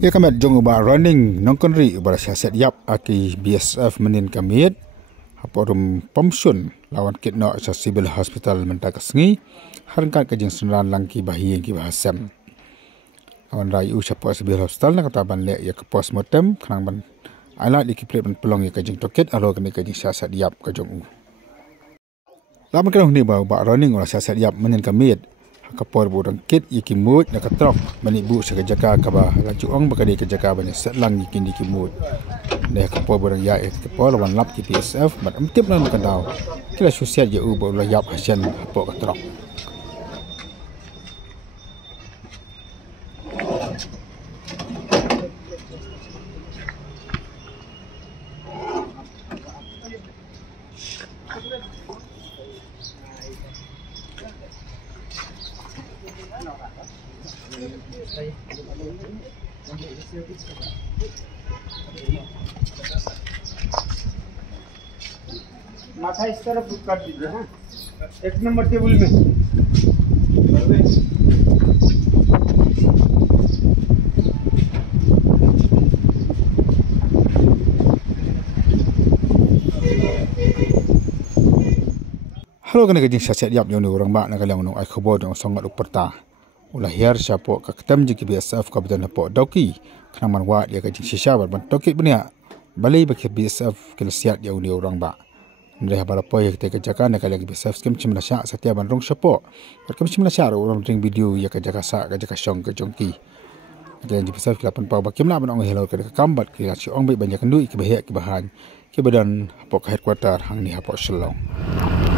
Ia kamet jong uba running nongkonri uba siasat yap aki BSF menin kamit haporum pomsun lawan kitno sa civil hospital mentakasngi harangkat kajing senaran langki bahi ki bahasam awan rayu sapo civil hospital na kataban le ya ke pos motem kanang ban alat dikiplet ban pelong ya kajing toket aro kani kajing siasat yap kajong u laman kanang ni ba running ora siasat yap menin kamit kapor burang kit ikimut nak trok manibu sekejaka kaba laju ong bakadi kejaka bani setlang ikin dikimut ne kapor burang ya kapor lawan lap ki PSF mat amtip nan kandau kila sosial ya u bola yap hasan pok trok माथा इस तरफ कर दीजिए हाँ एक number table में halo kena kajing siasat yap jong ni orang bak nak kalang nong ai khabar dong sangat uperta ulah hiar siapo ka ketam jiki BSF ka badan po doki kana man wa dia kajing sisa ban tokit benia balai baki BSF kena siat dia ni orang bak ndai bala po ya kita jaka nak kalang BSF skem chimla sya satia ban rong siapo kam chimla sya orang ring video ya ka jaka sa ka jaka song ka jongki dan di BSF kelapan pau bakim la ban ong hello ka kambat ki la si ong bai banyak ndu ki bahek ki bahan ki badan po headquarter hang ni hapo Shillong.